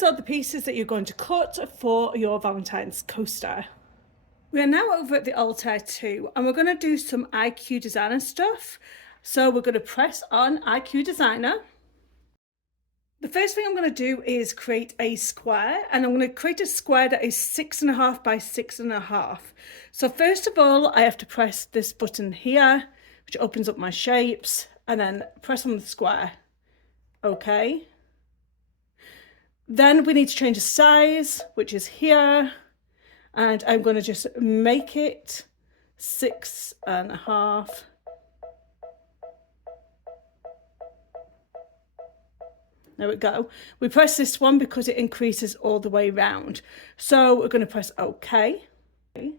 these are the pieces that you're going to cut for your Valentine's coaster. We are now over at the Altair 2 and we're going to do some IQ Designer stuff. So we're going to press on IQ Designer. The first thing I'm going to do is create a square, and I'm going to create a square that is 6.5 by 6.5. So first of all, I have to press this button here, which opens up my shapes, and then press on the square. Okay. Then we need to change the size, which is here. And I'm going to just make it 6.5. There we go. We press this one because it increases all the way round. So we're going to press OK. I'm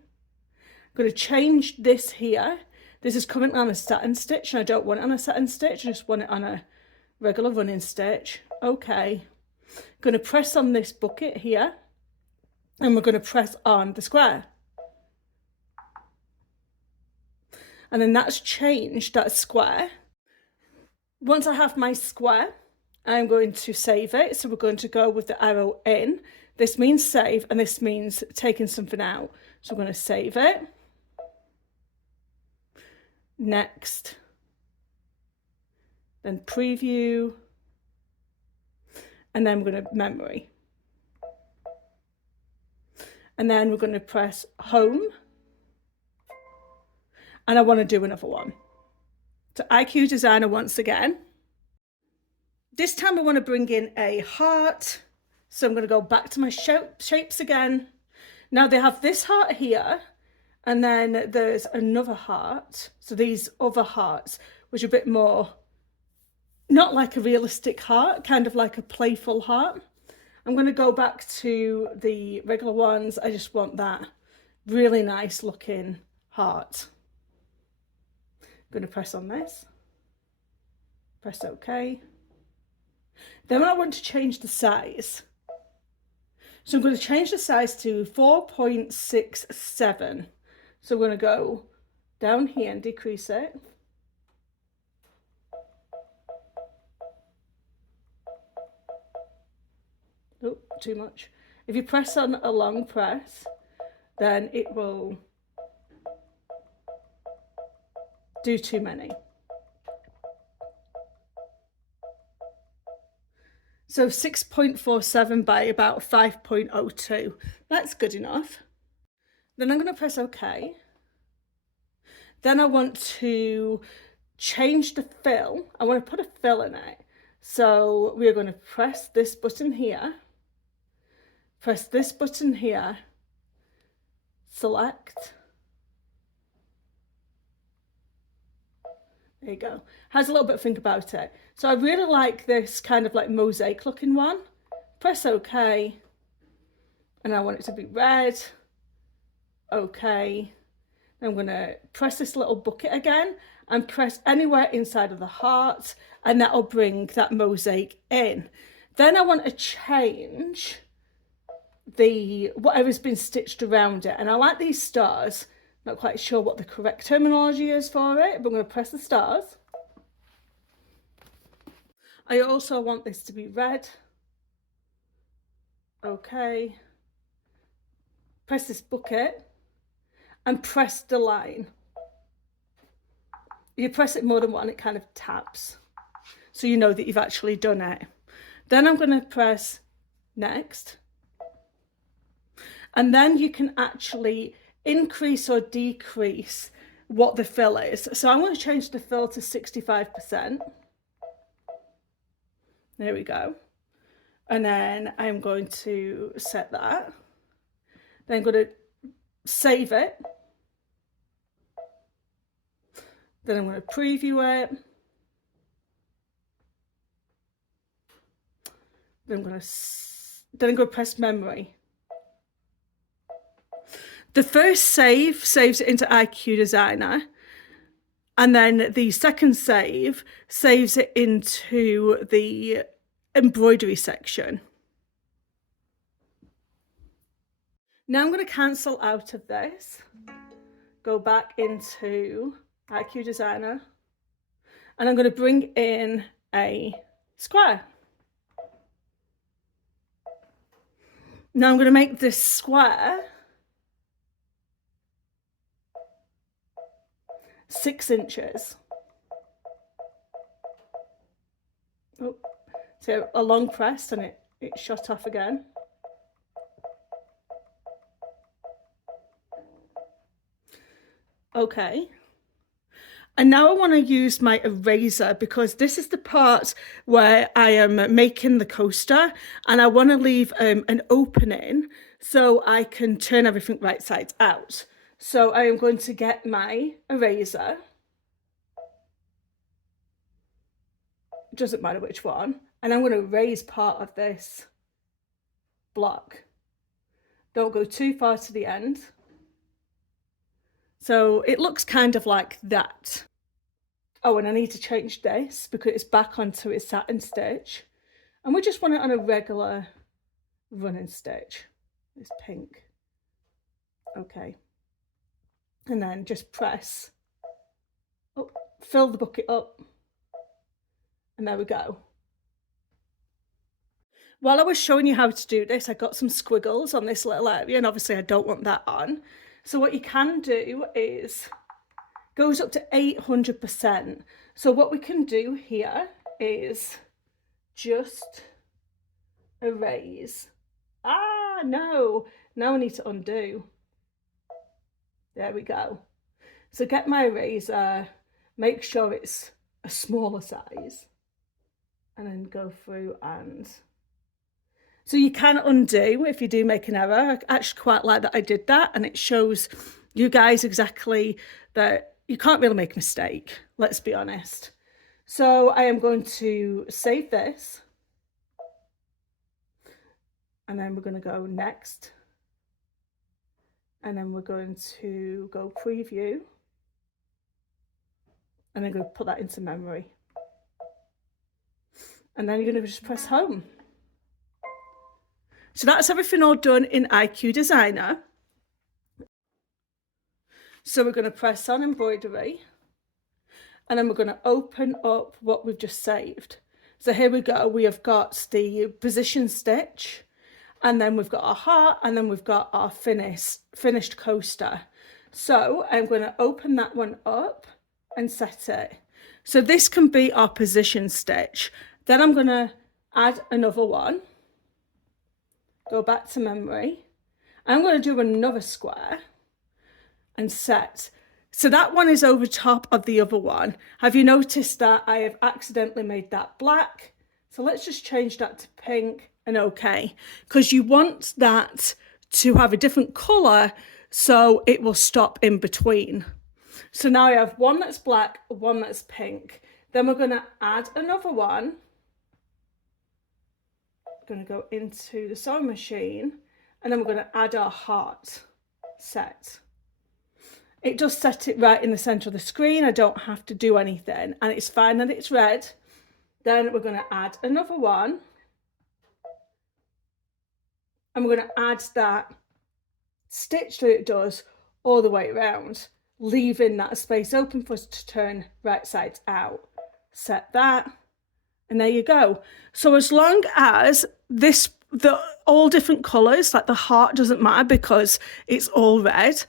going to change this here. This is coming on a satin stitch, and I don't want it on a satin stitch. I just want it on a regular running stitch. OK. I'm going to press on this bucket here. And we're going to press on the square. And then that's changed that square. Once I have my square, I'm going to save it. So we're going to go with the arrow in. This means save, and this means taking something out. So we're going to save it. Next. Then preview. And then we're going to memory. And then we're going to press home. And I want to do another one. So IQ Designer once again. This time I want to bring in a heart. So I'm going to go back to my shapes again. Now they have this heart here. And then there's another heart. So these other hearts, which are a bit more, not like a realistic heart, kind of like a playful heart. I'm going to go back to the regular ones. I just want that really nice looking heart. I'm going to press on this. Press OK. Then I want to change the size. So I'm going to change the size to 4.67. So we're going to go down here and decrease it. Oh, too much. If you press on a long press, then it will do too many. So 6.47 by about 5.02. That's good enough. Then I'm going to press OK. Then I want to change the fill. I want to put a fill in it. So we're going to press this button here. Press this button here, select. There you go. Has a little bit of think about it. So I really like this kind of like mosaic looking one. Press OK. And I want it to be red. OK. I'm going to press this little bucket again and press anywhere inside of the heart, and that'll bring that mosaic in. Then I want to change the whatever's been stitched around it, and I like these stars. Not quite sure what the correct terminology is for it, but I'm going to press the stars. I also want this to be red. Okay. Press this bucket and press the line. If you press it more than one, it kind of taps, so you know that you've actually done it. Then I'm going to press next. And then you can actually increase or decrease what the fill is. So I'm going to change the fill to 65%. There we go. And then I'm going to set that. Then I'm going to save it. Then I'm going to preview it. Then I'm going to press memory. The first save saves it into IQ Designer, and then the second save saves it into the embroidery section. Now I'm going to cancel out of this, go back into IQ Designer, and I'm going to bring in a square. Now I'm going to make this square 6 inches. Oh, so a long press and it shot off again. Okay. And now I want to use my eraser because this is the part where I am making the coaster, and I want to leave an opening so I can turn everything right sides out. So I am going to get my eraser. It doesn't matter which one. And I'm going to erase part of this block. Don't go too far to the end. So it looks kind of like that. Oh, and I need to change this because it's back onto its satin stitch. And we just want it on a regular running stitch. It's pink. Okay. And then just press. Oh, fill the bucket up. And there we go. While I was showing you how to do this, I got some squiggles on this little area, and obviously I don't want that on. So what you can do is, goes up to 800%. So what we can do here is just erase. Ah, no. Now I need to undo. There we go. So get my eraser, make sure it's a smaller size, and then go through and... So you can undo if you do make an error. I actually quite like that I did that, and it shows you guys exactly that you can't really make a mistake, let's be honest. So I am going to save this, and then we're going to go next, and then we're going to go preview, and then go put that into memory, and then you're going to just press home. So that's everything all done in IQ Designer. So we're going to press on embroidery, and then we're going to open up what we've just saved. So here we go. We have got the position stitch, and then we've got our heart, and then we've got our finished coaster. So I'm going to open that one up and set it. So this can be our position stitch. Then I'm going to add another one. Go back to memory. I'm going to do another square and set. So that one is over top of the other one. Have you noticed that I have accidentally made that black? So let's just change that to pink and okay, because you want that to have a different colour so it will stop in between. So now I have one that's black, one that's pink. Then we're going to add another one. Going to go into the sewing machine, and then we're going to add our heart set. It does set it right in the center of the screen. I don't have to do anything, and it's fine that it's red. Then we're going to add another one, and we're going to add that stitch that it does all the way around, leaving that space open for us to turn right sides out. Set that. And there you go. So as long as all different colours, like the heart doesn't matter because it's all red,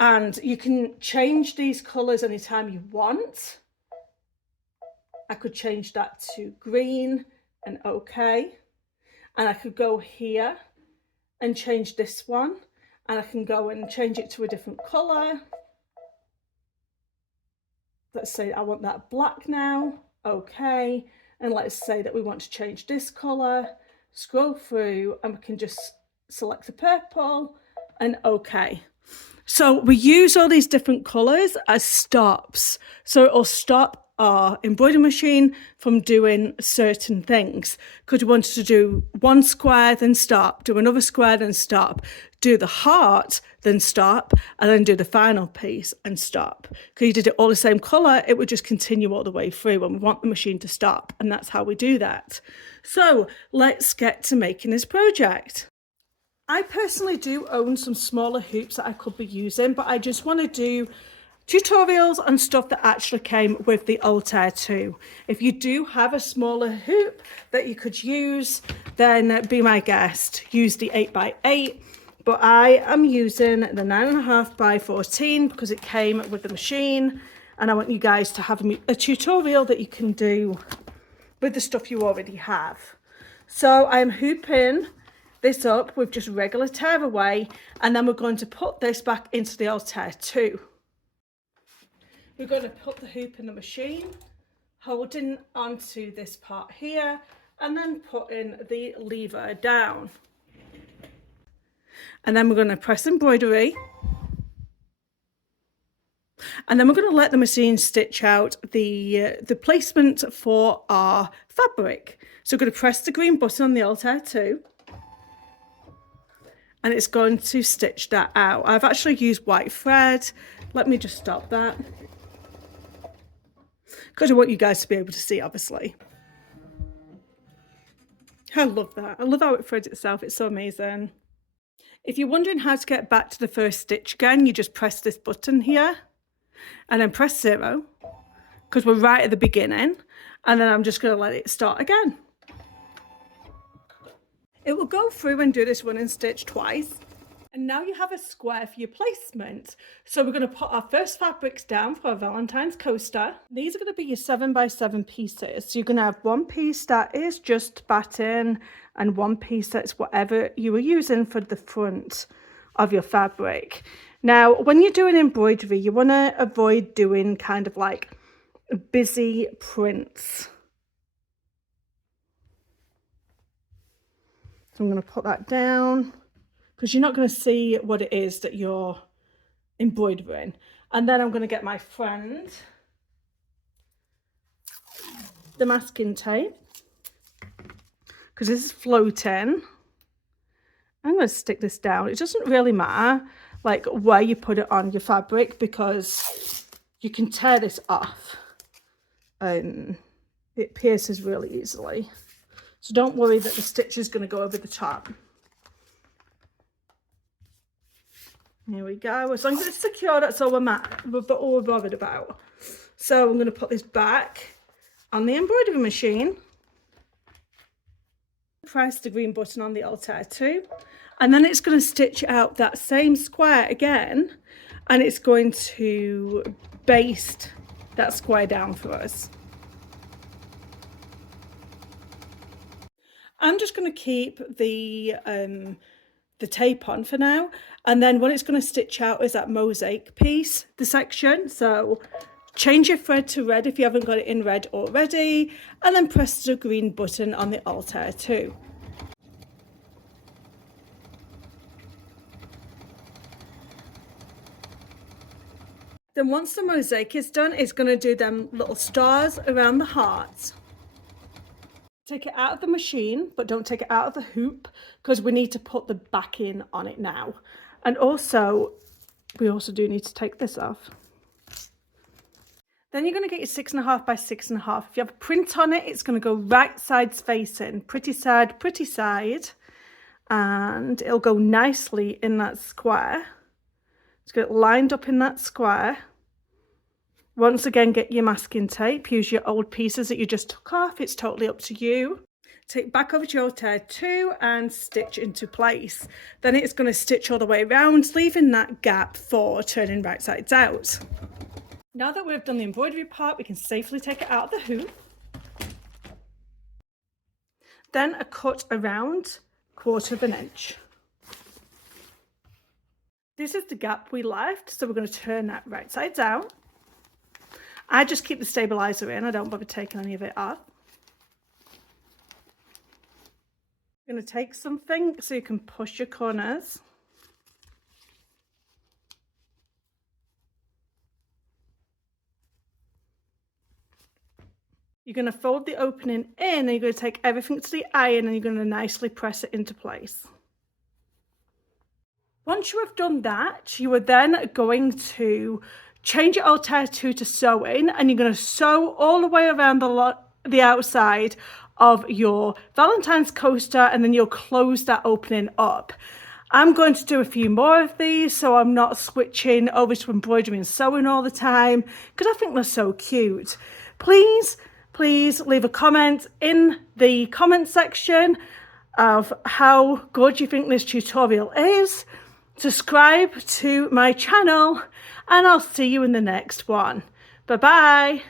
and you can change these colours anytime you want. I could change that to green and okay. And I could go here and change this one, and I can go and change it to a different colour. Let's say I want that black now, okay. And let's say that we want to change this colour, scroll through, and we can just select the purple and okay. So we use all these different colours as stops. So it'll stop our embroidery machine from doing certain things. Could you want to do one square, then stop, do another square, then stop, do the heart, then stop, and then do the final piece and stop. Because you did it all the same colour, it would just continue all the way through when we want the machine to stop, and that's how we do that. So let's get to making this project. I personally do own some smaller hoops that I could be using, but I just want to do tutorials and stuff that actually came with the Altair 2. If you do have a smaller hoop that you could use, then be my guest. Use the 8x8, but I am using the 9.5x14 because it came with the machine, and I want you guys to have a tutorial that you can do with the stuff you already have. So I'm hooping this up with just regular tearaway, and then we're going to put this back into the Altair 2. We're going to put the hoop in the machine, holding onto this part here, and then putting the lever down. And then we're going to press embroidery. And then we're going to let the machine stitch out the placement for our fabric. So we're going to press the green button on the Altair 2. And it's going to stitch that out. I've actually used white thread. Let me just stop that, because I want you guys to be able to see, obviously. I love that. I love how it threads itself. It's so amazing. If you're wondering how to get back to the first stitch again, you just press this button here and then press 0, because we're right at the beginning. And then I'm just going to let it start again. It will go through and do this running stitch twice. And now you have a square for your placement. So we're going to put our first fabrics down for our Valentine's coaster. These are going to be your 7x7 pieces. So you're going to have one piece that is just batting and one piece that's whatever you were using for the front of your fabric. Now, when you're doing embroidery, you want to avoid doing kind of like busy prints. So I'm going to put that down, because you're not going to see what it is that you're embroidering. And then I'm going to get my friend the masking tape, because this is floating. I'm going to stick this down. It doesn't really matter like where you put it on your fabric, because you can tear this off and it pierces really easily. So don't worry that the stitch is going to go over the top. Here we go. As long as it's secure, that's all we're bothered about. So I'm going to put this back on the embroidery machine. Press the green button on the Altair 2. And then it's going to stitch out that same square again. And it's going to baste that square down for us. I'm just going to keep the tape on for now, and then what it's going to stitch out is that mosaic piece, the section. So change your thread to red if you haven't got it in red already, and then press the green button on the Altair 2. Then once the mosaic is done, it's going to do them little stars around the hearts. Take it out of the machine, but don't take it out of the hoop, because we need to put the backing on it now. And also, we also do need to take this off. Then you're going to get your 6.5 by 6.5. If you have a print on it, it's going to go right sides facing, pretty side, and it'll go nicely in that square. Let's get it lined up in that square. Once again, get your masking tape. Use your old pieces that you just took off. It's totally up to you. Take back over to your Altair 2 and stitch into place. Then it's going to stitch all the way around, leaving that gap for turning right sides out. Now that we've done the embroidery part, we can safely take it out of the hoop. Then a cut around 1/4 inch. This is the gap we left, so we're going to turn that right sides out. I just keep the stabilizer in, I don't bother taking any of it off. I'm going to take something so you can push your corners. You're going to fold the opening in, and you're going to take everything to the iron, and you're going to nicely press it into place. Once you have done that, you are then going to change your Altair 2 to sewing, and you're going to sew all the way around the outside of your Valentine's coaster, and then you'll close that opening up. I'm going to do a few more of these so I'm not switching over to embroidery and sewing all the time, because I think they're so cute. Please leave a comment in the comment section of how good you think this tutorial is. Subscribe to my channel and I'll see you in the next one. Bye bye.